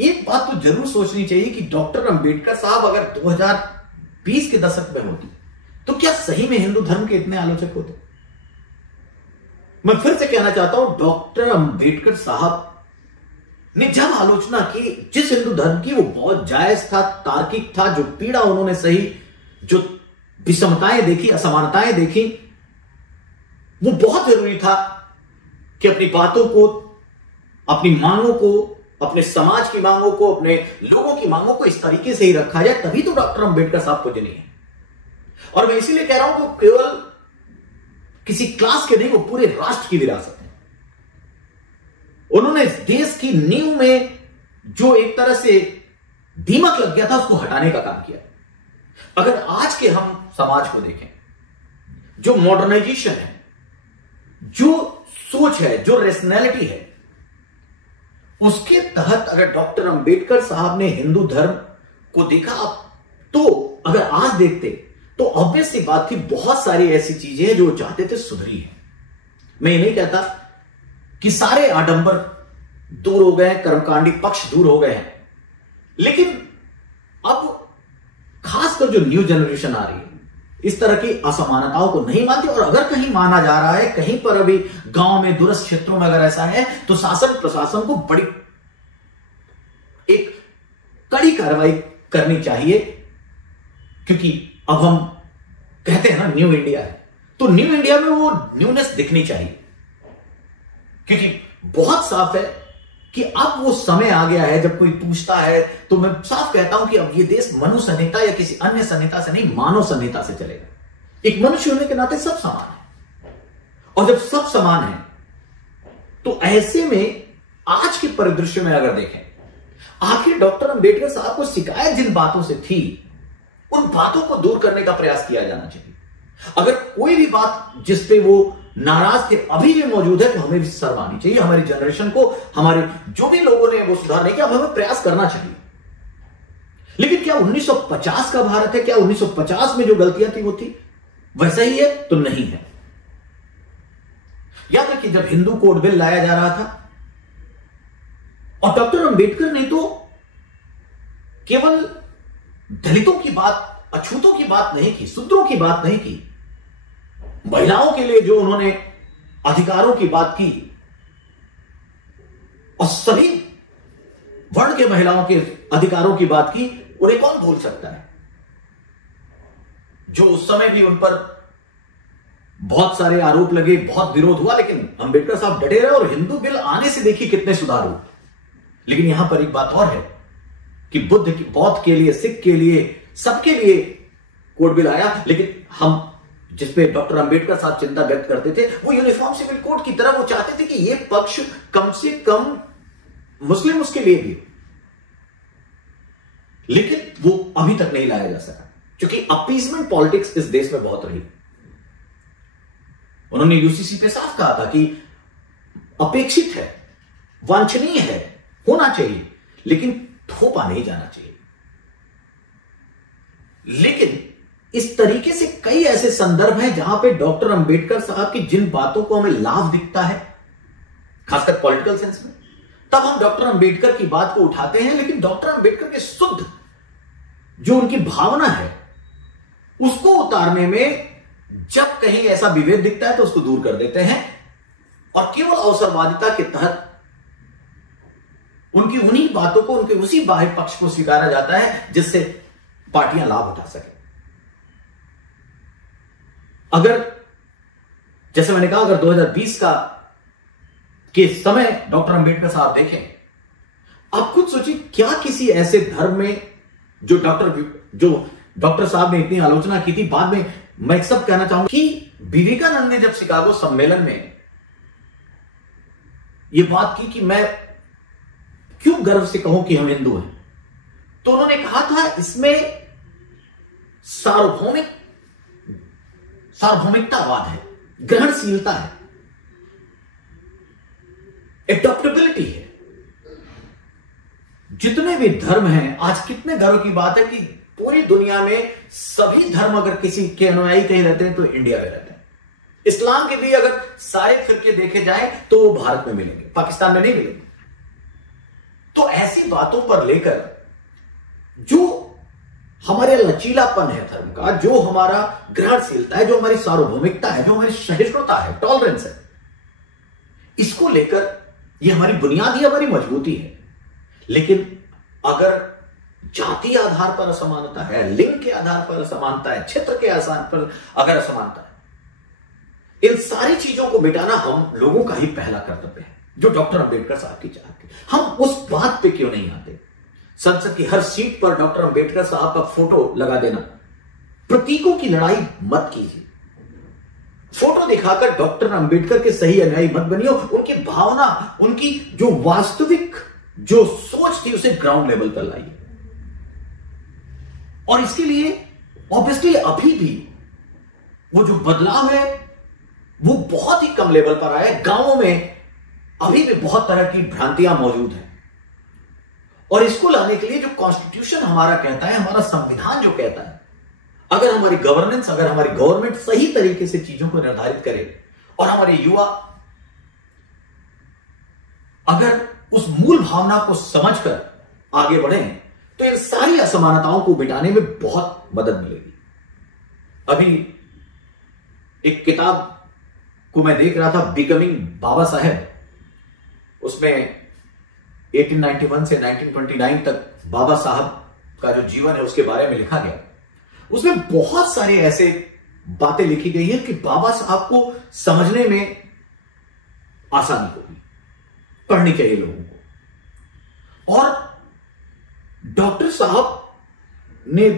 एक बात तो जरूर सोचनी चाहिए कि डॉक्टर अंबेडकर साहब अगर 2020 के दशक में होती, तो क्या सही में हिंदू धर्म के इतने आलोचक होते? मैं फिर से कहना चाहता हूं, डॉक्टर अंबेडकर साहब ने जब आलोचना की जिस हिंदू धर्म की, वो बहुत जायज था, तार्किक था। जो पीड़ा उन्होंने सही, जो विषमताएं देखी, असमानताएं देखी, वो बहुत जरूरी था कि अपनी बातों को, अपनी मांगों को, अपने समाज की मांगों को, अपने लोगों की मांगों को इस तरीके से ही रखा जाए, तभी तो डॉक्टर अंबेडकर साहब को जिनी है। और मैं इसीलिए कह रहा हूं कि केवल किसी क्लास के नहीं, वो पूरे राष्ट्र की विरासत है। उन्होंने इस देश की नींव में जो एक तरह से दीमक लग गया था, उसको हटाने का काम किया। अगर आज के हम समाज को देखें, जो मॉडर्नाइजेशन है, जो सोच है, जो रेशनैलिटी है, उसके तहत अगर डॉक्टर अंबेडकर साहब ने हिंदू धर्म को देखा, तो अगर आज देखते तो ऑब्वियस सी बात थी, बहुत सारी ऐसी चीजें हैं जो चाहते थे सुधरी है। मैं ये नहीं कहता कि सारे आडंबर दूर हो गए हैं, कर्मकांडी पक्ष दूर हो गए हैं। लेकिन अब खासकर जो न्यू जनरेशन आ रही है इस तरह की असमानताओं को नहीं मानती, और अगर कहीं माना जा रहा है, कहीं पर अभी गांव में दूरस्थ क्षेत्रों में अगर ऐसा है, तो शासन प्रशासन को बड़ी एक कड़ी कार्रवाई करनी चाहिए। क्योंकि अब हम कहते हैं ना न्यू इंडिया है, तो न्यू इंडिया में वो न्यूनेस दिखनी चाहिए। क्योंकि बहुत साफ है कि अब वो समय आ गया है, जब कोई पूछता है तो मैं साफ कहता हूं कि अब ये देश मनु संहिता या किसी अन्य संहिता से नहीं, मानव संहिता से चलेगा। एक मनुष्य होने के नाते सब समान है, और जब सब समान है तो ऐसे में आज के परिदृश्य में अगर देखें, आखिर डॉक्टर अंबेडकर साहब को शिकायत जिन बातों से थी उन बातों को दूर करने का प्रयास किया जाना चाहिए। अगर कोई भी बात जिसपे वो नाराज थे अभी भी मौजूद है तो हमें भी शर्मानी चाहिए। हमारी जनरेशन को, हमारे जो भी लोगों ने वो सुधार नहीं किया, अब हमें प्रयास करना चाहिए। लेकिन क्या 1950 का भारत है? क्या 1950 में जो गलतियां थी वो थी वैसा ही है? तो नहीं है। याद रखिए, जब हिंदू कोड बिल लाया जा रहा था और डॉक्टर अंबेडकर ने तो केवल दलितों की बात, अछूतों की बात नहीं की, शूद्रों की बात नहीं की, महिलाओं के लिए जो उन्होंने अधिकारों की बात की, और सभी वर्ण के महिलाओं के अधिकारों की बात की, उन्हें कौन भूल सकता है? जो उस समय भी उन पर बहुत सारे आरोप लगे, बहुत विरोध हुआ, लेकिन अंबेडकर साहब डटे रहे और हिंदू बिल आने से देखिए कितने सुधार हुए। लेकिन यहां पर एक बात और है कि बुद्ध की, बौद्ध के लिए, सिख के लिए, सबके लिए कोड बिल आया, लेकिन हम जिसपे डॉक्टर अंबेडकर साहब चिंता व्यक्त करते थे वो यूनिफॉर्म सिविल कोड की तरह वो चाहते थे कि ये पक्ष कम से कम मुस्लिम उसके लिए भी, लेकिन वो अभी तक नहीं लाया जा सका क्योंकि अपीसमेंट पॉलिटिक्स इस देश में बहुत रही। उन्होंने यूसीसी पे साफ कहा था कि अपेक्षित है, वांछनीय है, होना चाहिए, लेकिन थोपा नहीं जाना चाहिए। लेकिन इस तरीके से कई ऐसे संदर्भ हैं जहां पे डॉक्टर अंबेडकर साहब की जिन बातों को हमें लाभ दिखता है, खासकर पॉलिटिकल सेंस में, तब हम डॉक्टर अंबेडकर की बात को उठाते हैं। लेकिन डॉक्टर अंबेडकर के शुद्ध जो उनकी भावना है उसको उतारने में जब कहीं ऐसा विभेद दिखता है तो उसको दूर कर देते हैं और केवल अवसरवादिता के तहत उनकी उन्हीं बातों को, उनके उसी बाह्य पक्ष को स्वीकारा जाता है जिससे पार्टियां लाभ उठा सके। अगर जैसे मैंने कहा, अगर 2020 का के समय डॉक्टर अंबेडकर साहब देखें, आप खुद सोचिए क्या किसी ऐसे धर्म में जो डॉक्टर साहब ने इतनी आलोचना की थी, बाद में मैं सब कहना चाहूंगा कि विवेकानंद ने जब शिकागो सम्मेलन में यह बात की कि मैं क्यों गर्व से कहूं कि हम हिंदू हैं, तो उन्होंने कहा था इसमें सार्वभौमिकतावाद है, ग्रहणशीलता है, एडॉप्टेबिलिटी है। जितने भी धर्म हैं, आज कितने गर्व की बात है कि पूरी दुनिया में सभी धर्म अगर किसी के अनुयायी कहीं रहते हैं तो इंडिया में रहते हैं। इस्लाम के भी अगर सारे फिरके देखे जाएं तो वो भारत में मिलेंगे, पाकिस्तान में नहीं मिलेंगे। तो ऐसी बातों पर लेकर जो हमारे लचीलापन है धर्म का, जो हमारा ग्रहणशीलता है, जो हमारी सार्वभौमिकता है, जो हमारी सहिष्णुता है, टॉलरेंस है, इसको लेकर ये हमारी बुनियादी, हमारी मजबूती है। लेकिन अगर जाति आधार पर असमानता है, लिंग के आधार पर असमानता है, क्षेत्र के आधार पर अगर असमानता है, इन सारी चीजों को मिटाना हम लोगों का ही पहला कर्तव्य है, जो डॉक्टर अंबेडकर साहब की चाहत थी। हम उस बात पे क्यों नहीं आते? संसद की हर सीट पर डॉक्टर अंबेडकर साहब का फोटो लगा देना। प्रतीकों की लड़ाई मत कीजिए, फोटो दिखाकर डॉक्टर अंबेडकर के सही अनुयायी मत बनिए। उनकी भावना, उनकी जो वास्तविक जो सोच थी उसे ग्राउंड लेवल पर लाइए। और इसके लिए ऑब्वियसली अभी भी वो जो बदलाव है वो बहुत ही कम लेवल पर आया है। गांवों में अभी भी बहुत तरह की भ्रांतियां मौजूद हैं, और इसको लाने के लिए जो कॉन्स्टिट्यूशन हमारा कहता है, हमारा संविधान जो कहता है, अगर हमारी गवर्नेंस, अगर हमारी गवर्नमेंट सही तरीके से चीजों को निर्धारित करे और हमारे युवा अगर उस मूल भावना को समझकर आगे बढ़े तो इन सारी असमानताओं को मिटाने में बहुत मदद मिलेगी। अभी एक किताब को मैं देख रहा था, बिकमिंग बाबा साहेब। उसमें 1891 से 1929 तक बाबा साहब का जो जीवन है उसके बारे में लिखा गया। उसमें बहुत सारे ऐसे बातें लिखी गई हैं कि बाबा साहब को समझने में आसानी होगी, पढ़नी चाहिए लोगों को। और डॉक्टर साहब ने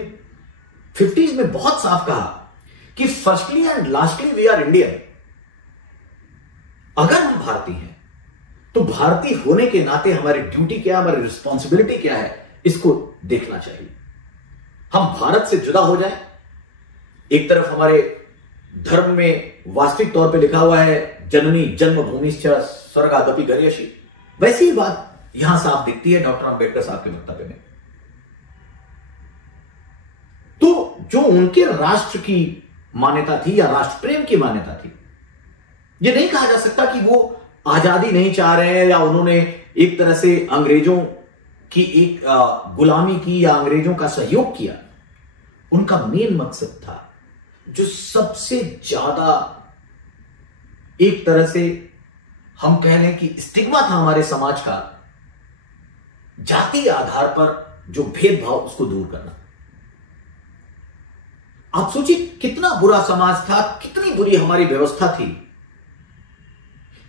50s में बहुत साफ कहा कि firstly and lastly we are Indian. अगर हम भारतीय हैं तो भारतीय होने के नाते हमारी ड्यूटी क्या, हमारी रिस्पॉन्सिबिलिटी क्या है, इसको देखना चाहिए। हम भारत से जुदा हो जाएं। एक तरफ हमारे धर्म में वास्तविक तौर पे लिखा हुआ है जननी जन्मभूमिश्च स्वर्गादपि गरीयसी, वैसी ही बात यहां साफ दिखती है डॉक्टर अंबेडकर साहब के वक्तव्य में। तो जो उनके राष्ट्र की मान्यता थी या राष्ट्र प्रेम की मान्यता थी, यह नहीं कहा जा सकता कि वो आजादी नहीं चाह रहे हैं या उन्होंने एक तरह से अंग्रेजों की एक गुलामी की या अंग्रेजों का सहयोग किया। उनका मेन मकसद था, जो सबसे ज्यादा एक तरह से हम कह लें कि स्टिग्मा था हमारे समाज का, जाति आधार पर जो भेदभाव, उसको दूर करना। आप सोचिए कितना बुरा समाज था, कितनी बुरी हमारी व्यवस्था थी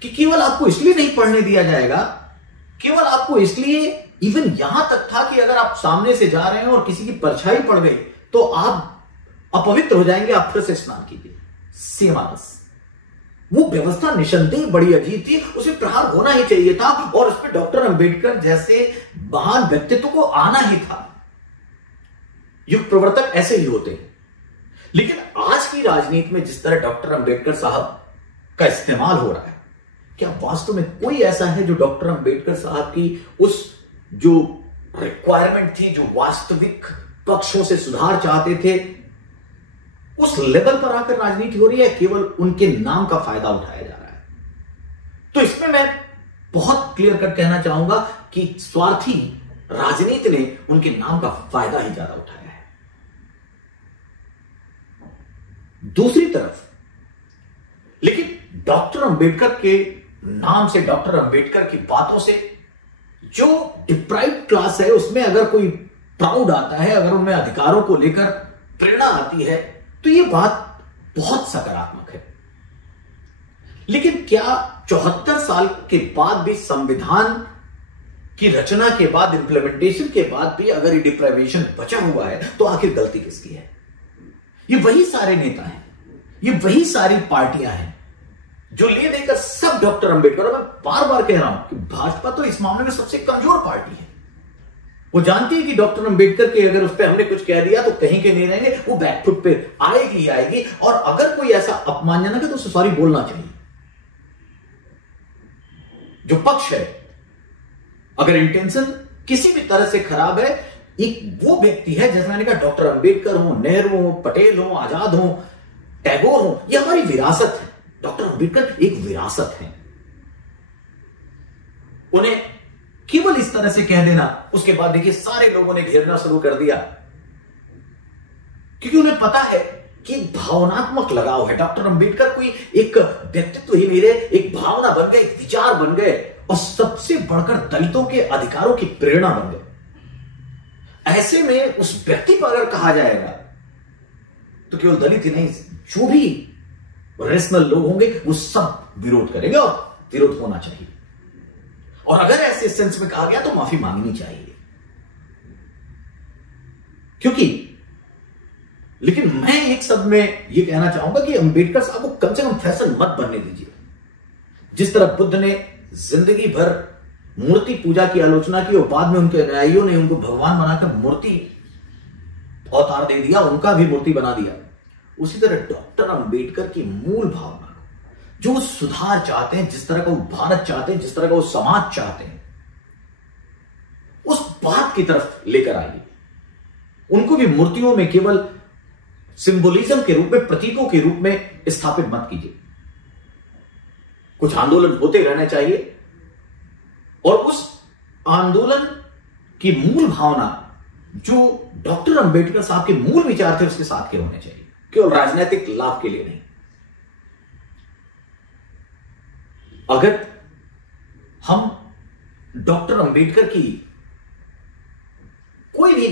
कि केवल आपको इसलिए नहीं पढ़ने दिया जाएगा, केवल आपको इसलिए, इवन यहां तक था कि अगर आप सामने से जा रहे हैं और किसी की परछाई पड़ गई तो आप अपवित्र हो जाएंगे, आप फिर से स्नान कीजिए। सेवानस, वो व्यवस्था निसंदेह बड़ी अजीब थी, उसे प्रहार होना ही चाहिए था और उस पर डॉक्टर अंबेडकर जैसे महान व्यक्तित्व को आना ही था। युग प्रवर्तक ऐसे ही होते हैं। लेकिन आज की राजनीति में जिस तरह डॉक्टर अंबेडकर साहब का इस्तेमाल हो रहा है, क्या वास्तव में कोई ऐसा है जो डॉक्टर अंबेडकर साहब की उस जो रिक्वायरमेंट थी, जो वास्तविक पक्षों से सुधार चाहते थे, उस लेवल पर आकर राजनीति हो रही है? केवल उनके नाम का फायदा उठाया जा रहा है। तो इसमें मैं बहुत क्लियर कट कहना चाहूंगा कि स्वार्थी राजनीति ने उनके नाम का फायदा ही ज्यादा उठाया है। दूसरी तरफ लेकिन डॉक्टर अंबेडकर के नाम से, डॉक्टर अंबेडकर की बातों से जो डिप्राइव्ड क्लास है उसमें अगर कोई प्राउड आता है, अगर उनमें अधिकारों को लेकर प्रेरणा आती है, तो यह बात बहुत सकारात्मक है। लेकिन क्या 74 साल के बाद भी, संविधान की रचना के बाद, इंप्लीमेंटेशन के बाद भी अगर ये डिप्राइवेशन बचा हुआ है तो आखिर गलती किसकी है? ये वही सारे नेता हैं, ये वही सारी पार्टियां हैं जो ले देकर सब डॉक्टर अंबेडकर, और मैं बार बार कह रहा हूं कि भाजपा तो इस मामले में सबसे कमजोर पार्टी है। वो जानती है कि डॉक्टर अंबेडकर के अगर उस पर हमने कुछ कह दिया तो कहीं के नहीं रहेंगे, वो बैकफुट पे आएगी ही आएगी, और अगर कोई ऐसा अपमानजनक है तो उसे सॉरी बोलना चाहिए। जो पक्ष है, अगर इंटेंशन किसी भी तरह से खराब है, एक वो व्यक्ति है, जैसे मैंने कहा, डॉक्टर अंबेडकर हो, नेहरू हो, पटेल हो, आजाद हो, टैगोर हो, ये हमारी विरासत है। डॉक्टर अंबेडकर एक विरासत है। उन्हें केवल इस तरह से कह देना, उसके बाद देखिए सारे लोगों ने घेरना शुरू कर दिया, क्योंकि उन्हें पता है कि भावनात्मक लगाव है। डॉक्टर अंबेडकर कोई एक व्यक्तित्व ही नहीं रहे, एक भावना बन गए, एक विचार बन गए, और सबसे बढ़कर दलितों के अधिकारों की प्रेरणा बन गए। ऐसे में उस व्यक्ति पर अगर कहा जाएगा तो केवल दलित ही नहीं, जो भी रेशनल लोग होंगे वो सब विरोध करेंगे, और विरोध होना चाहिए। और अगर ऐसे सेंस में कहा गया तो माफी मांगनी चाहिए, क्योंकि, लेकिन मैं एक शब्द में यह कहना चाहूंगा कि अंबेडकर साहब को कम से कम फैशन मत बनने दीजिए। जिस तरह बुद्ध ने जिंदगी भर मूर्ति पूजा की आलोचना की और बाद में उनके अनुयायियों ने उनको भगवान बनाकर मूर्ति अवतार दे दिया, उनका भी मूर्ति बना दिया, उसी तरह डॉक्टर अंबेडकर की मूल भावना, जो सुधार चाहते हैं, जिस तरह का वो भारत चाहते हैं, जिस तरह का वो समाज चाहते हैं, उस बात की तरफ लेकर आइए। उनको भी मूर्तियों में केवल सिंबोलिज्म के रूप में, प्रतीकों के रूप में स्थापित मत कीजिए। कुछ आंदोलन होते रहने चाहिए, और उस आंदोलन की मूल भावना जो डॉक्टर अंबेडकर साहब के मूल विचार थे उसके साथ के होने चाहिए, केवल राजनीतिक लाभ के लिए नहीं। अगर हम डॉक्टर अंबेडकर की कोई भी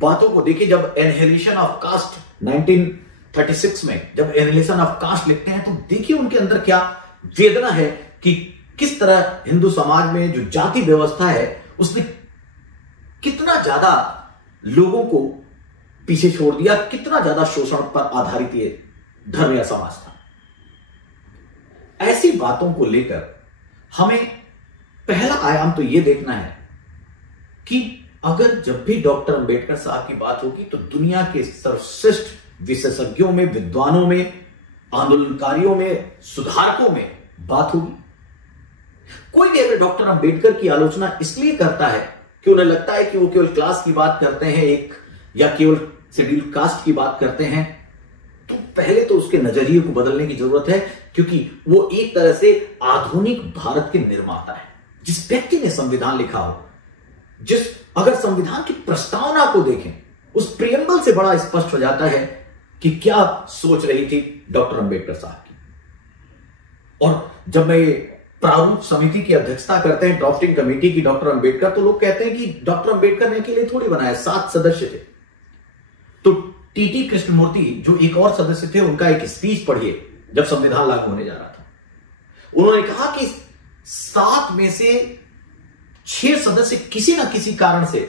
बातों को देखें, जब एनहिलेशन ऑफ कास्ट 1936 में जब एनहिलेशन ऑफ कास्ट लिखते हैं तो देखिए उनके अंदर क्या वेदना है कि किस तरह हिंदू समाज में जो जाति व्यवस्था है उसने कितना ज्यादा लोगों को पीछे छोड़ दिया, कितना ज्यादा शोषण पर आधारित ये धर्म या समाज था। ऐसी बातों को लेकर हमें पहला आयाम तो यह देखना है कि अगर जब भी डॉक्टर अंबेडकर साहब की बात होगी तो दुनिया के सर्वश्रेष्ठ विशेषज्ञों में, विद्वानों में, आंदोलनकारियों में, सुधारकों में बात होगी। कोई भी अगर डॉक्टर अंबेडकर की आलोचना इसलिए करता है कि उन्हें लगता है कि वो केवल क्लास की बात करते हैं एक, या केवल शेड्यूल कास्ट की बात करते हैं, तो पहले तो उसके नजरिए को बदलने की जरूरत है, क्योंकि वो एक तरह से आधुनिक भारत के निर्माता है। जिस व्यक्ति ने संविधान लिखा हो, अगर संविधान की प्रस्तावना को देखें, उस प्रियम्बल से बड़ा स्पष्ट हो जाता है कि क्या सोच रही थी डॉक्टर अंबेडकर साहब की। और जब मैं प्रारूप समिति की अध्यक्षता करते हैं, ड्राफ्टिंग कमेटी की, डॉक्टर अंबेडकर, तो लोग कहते हैं कि डॉक्टर अंबेडकर ने अकेले थोड़ी बनाया, 7 सदस्य थे। तो टीटी कृष्णमूर्ति जो एक और सदस्य थे, उनका एक स्पीच पढ़िए जब संविधान लागू होने जा रहा था। उन्होंने कहा कि 7 में से 6 सदस्य किसी ना किसी कारण से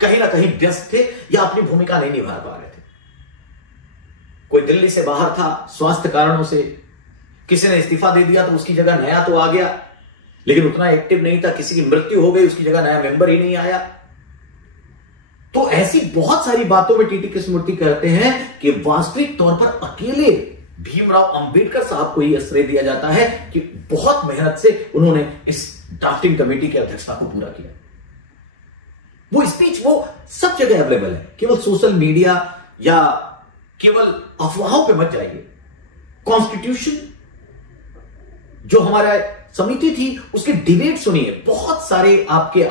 कहीं ना कहीं व्यस्त थे या अपनी भूमिका नहीं निभा पा रहे थे। कोई दिल्ली से बाहर था स्वास्थ्य कारणों से, किसी ने इस्तीफा दे दिया तो उसकी जगह नया तो आ गया, लेकिन उतना एक्टिव नहीं था, किसी की मृत्यु हो गई, उसकी जगह नया मेंबर ही नहीं आया। तो ऐसी बहुत सारी बातों में टीटी कृष्णमूर्ति कहते हैं कि वास्तविक तौर पर अकेले भीमराव अंबेडकर साहब को ही श्रेय दिया जाता है कि बहुत मेहनत से उन्होंने इस ड्राफ्टिंग कमेटी की अध्यक्षता को पूरा किया। वो स्पीच वो सब जगह अवेलेबल है, केवल सोशल मीडिया या केवल अफवाहों पे मत जाइए। कॉन्स्टिट्यूशन जो हमारा समिति थी उसके डिबेट सुनिए, बहुत सारे आपके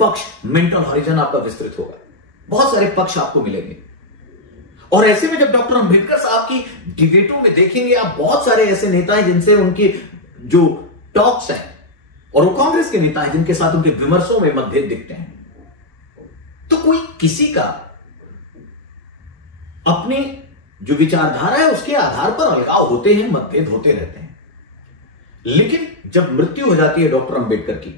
पक्ष, मेंटल हॉरिजन आपका विस्तृत होगा, बहुत सारे पक्ष आपको मिलेंगे। और ऐसे में जब डॉक्टर अंबेडकर साहब की डिबेटों में देखेंगे आप, बहुत सारे ऐसे नेता हैं जिनसे उनकी जो टॉक्स हैं, और वो कांग्रेस के नेता हैं जिनके साथ उनके विमर्शों में मतभेद दिखते हैं। तो कोई किसी का अपने जो विचारधारा है उसके आधार पर अलगाव होते हैं, मतभेद होते रहते हैं। लेकिन जब मृत्यु हो जाती है डॉक्टर अंबेडकर की,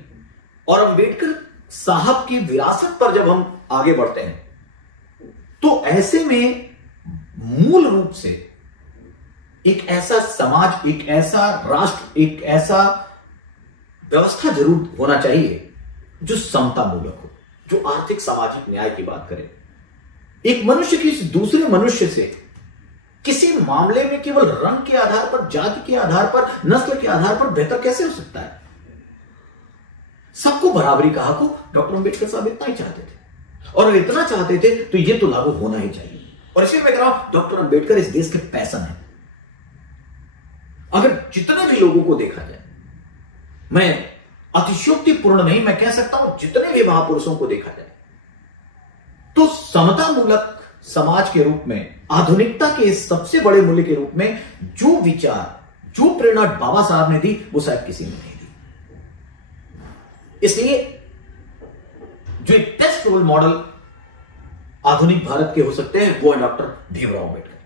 और अंबेडकर साहब की विरासत पर जब हम आगे बढ़ते हैं, तो ऐसे में मूल रूप से एक ऐसा समाज, एक ऐसा राष्ट्र, एक ऐसा व्यवस्था जरूर होना चाहिए जो समता मूलक हो, जो आर्थिक सामाजिक न्याय की बात करे। एक मनुष्य किसी दूसरे मनुष्य से किसी मामले में केवल रंग के आधार पर, जाति के आधार पर, नस्ल के आधार पर बेहतर कैसे हो सकता है? सबको बराबरी का हक हो, डॉक्टर अंबेडकर साहब इतना ही चाहते थे, और अगर इतना चाहते थे तो ये तो लागू होना ही चाहिए। और इसलिए मैं कह रहा हूं, डॉक्टर अंबेडकर इस देश के पैशन है। अगर जितने भी लोगों को देखा जाए, मैं अतिशयोक्तिपूर्ण नहीं, मैं कह सकता हूं जितने भी महापुरुषों को देखा जाए, तो समता मूलक समाज के रूप में, आधुनिकता के सबसे बड़े मूल्य के रूप में जो विचार, जो प्रेरणा बाबा साहब ने दी, वो शायद किसी ने नहीं दी। इसलिए जो एक बेस्ट रोल मॉडल आधुनिक भारत के हो सकते हैं वो है डॉक्टर भीमराव अम्बेडकर।